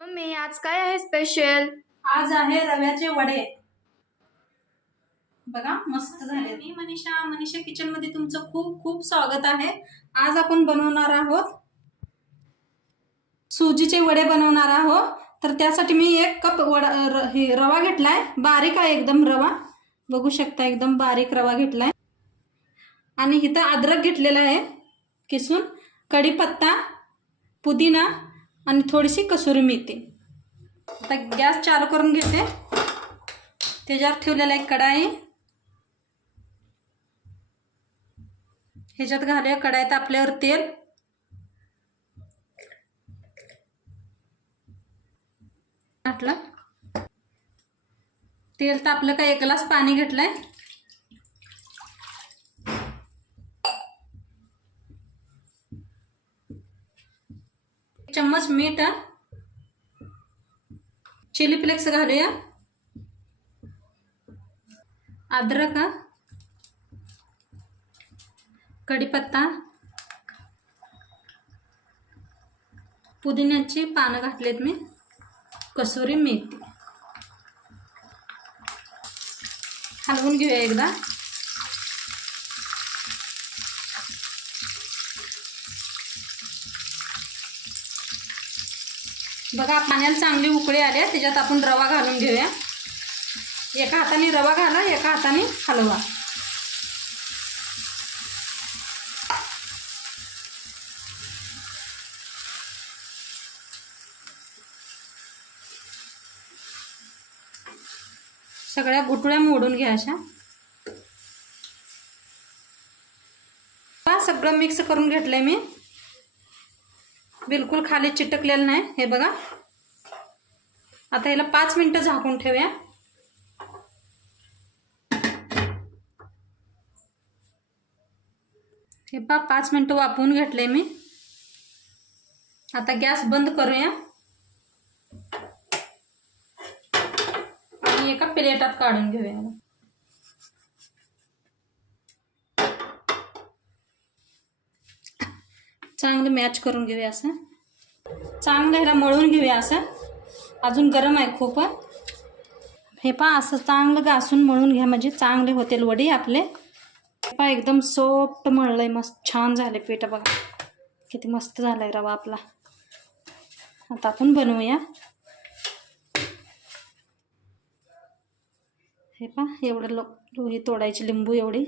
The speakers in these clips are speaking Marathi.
मम्मी आज काय आहे स्पेशल? आज आहे रव्याचे वडे। बघा मस्त झाले। मी मनीषा किचन मध्ये तुमचं खूप खूप स्वागत आहे। आज आपण बनवणार आहोत सुजीचे वडे बनवणार आहोत। तर त्यासाठी मी 1 कप रवा घेतलाय, बारीक आहे एकदम रवा, बघू शकता एकदम बारीक रवा घेतलाय। आणि इथं अद्रक घेतलेला आहे किसून, कढीपत्ता, पुदिना आणि थोडीशी कसुरी मेथी। आता गॅस चालू करून घेते। त्याच्यावर ठेवलेला एक कढाई, ह्याच्यात घालूया कढाईत आपल्यावर तेल। घातलं तेल तापलं का 1 ग्लास पाणी घेतलंय। चम्मच मीठ, चिली फ्लेक्स घालूया, अद्रक, कढीपत्ता, पुदिन्याची पानं घातलेत मी, कसुरी मेथी। हलवून घेऊया एकदा। बघा पाण्याला चांगली उकळी आली, त्याच्यात आपण रवा घालून घेऊया। एका हाताने रवा घाला, एका हाताने हलवा। सगळ्या गुठळ्या मोडून घ्या अशा। सगळं मिक्स करून घेतलंय मी, बिलकुल खाली चिटकलेलं नाही हे बघा। आता याला 5 मिनिटं झाकून ठेवूया। हे 5 मिनिटं वाफवून घेतले मी। आता गॅस बंद करूया आणि एका प्लेटात काढून घेऊया। चांगलं मॅच करून घेऊया असं, चांगलं ह्याला मळून घेऊया असं। अजून गरम आहे खूप। हे असं चांगलं घासून मळून घ्या, म्हणजे चांगले होतील वडी आपले। एकदम सॉफ्ट मळलंय, मस्त छान झाले पीठ। बघा किती मस्त झालाय रवा आपला। आता आपण बनवूया। हे एवढं लोही तोडायची, लिंबू एवढी।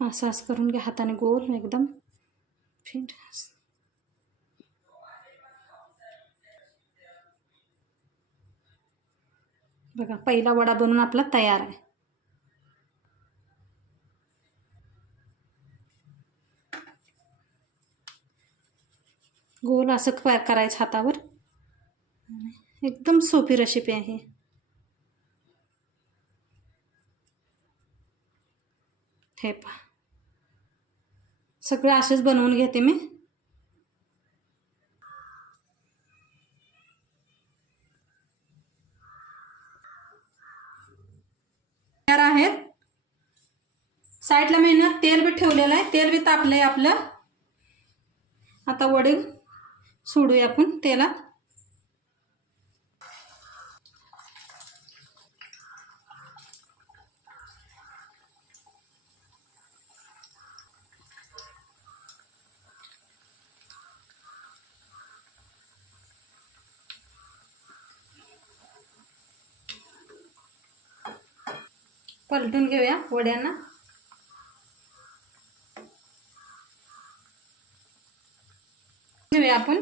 असं करून घ्या हाताने गोल एकदम फिट। बघा पहिला वडा बनवून आपला तयार आहे। गोल असं करायचं हातावर। एकदम सोपी रेसिपी आहे। हे सगळं असेच बनवून घेते मी। तयार आहेत। साईडला मी तेल बी ठेवलेलं आहे, तेल बी तापलंय आपलं। आता वडे सोडूया आपण तेलात। पलटून घेऊया वड्यांना। घेऊया आपण।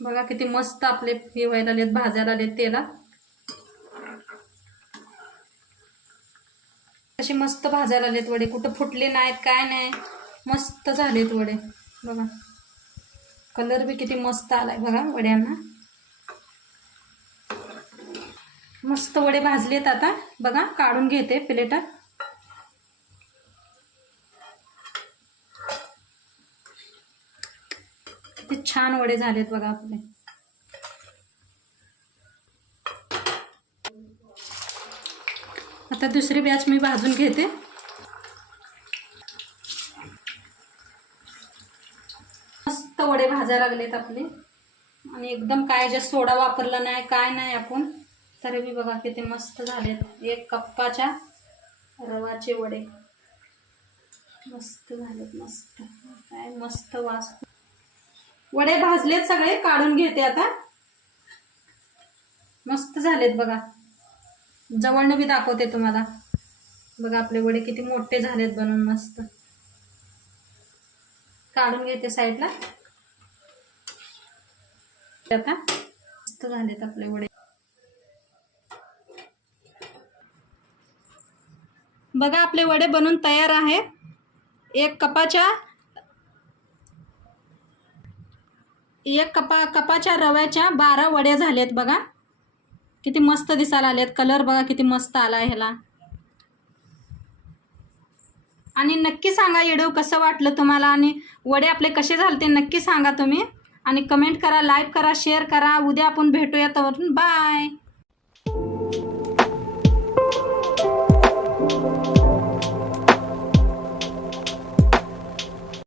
बघा किती मस्त आपले हे व्हायला लागलेत, भाजायला लागलेत तेलात। असे मस्त भाजायला लागलेत वडे, कुठं फुटले नाहीत काय नाही, मस्त झालेत वडे। बघा कलर बी किती मस्त आलाय बघा वड्यांना। मस्त वडे भाजलेत। आता बघा काढून घेते प्लेटात। किती छान वडे झालेत बघा आपले। आता दुसरी बॅच मी भाजून घेते। भाजायला लागलेत आपले आणि एकदम काय जे सोडा वापरला नाही काय नाही आपण, तरी बी बघा किती मस्त झालेत. एक कप्पाच्या रवाचे वडे मस्त झालेत. मस्त काय मस्त वास. वडे भाजलेत सगळे, काढून घेते आता. मस्त झालेत बघा, जवळनं बी दाखवते तुम्हाला. बघा आपले वडे किती मोठे झालेत बनवून. मस्त काढून घेते साईडला. आता मस्त झालेत आपले वडे. बघा आपले वडे बनून तयार आहेत. एक कपाच्या रव्याच्या 12 वड्या झालेत. बघा किती मस्त दिसायला आलेत. कलर बघा किती मस्त आला ह्याला. आणि नक्की सांगा व्हिडिओ कसं वाटलं तुम्हाला आणि वडे आपले कसे झाले ते नक्की सांगा तुम्ही. आणि कमेंट करा, लाईक करा, शेअर करा. उद्या आपण भेटूया. तर बाय.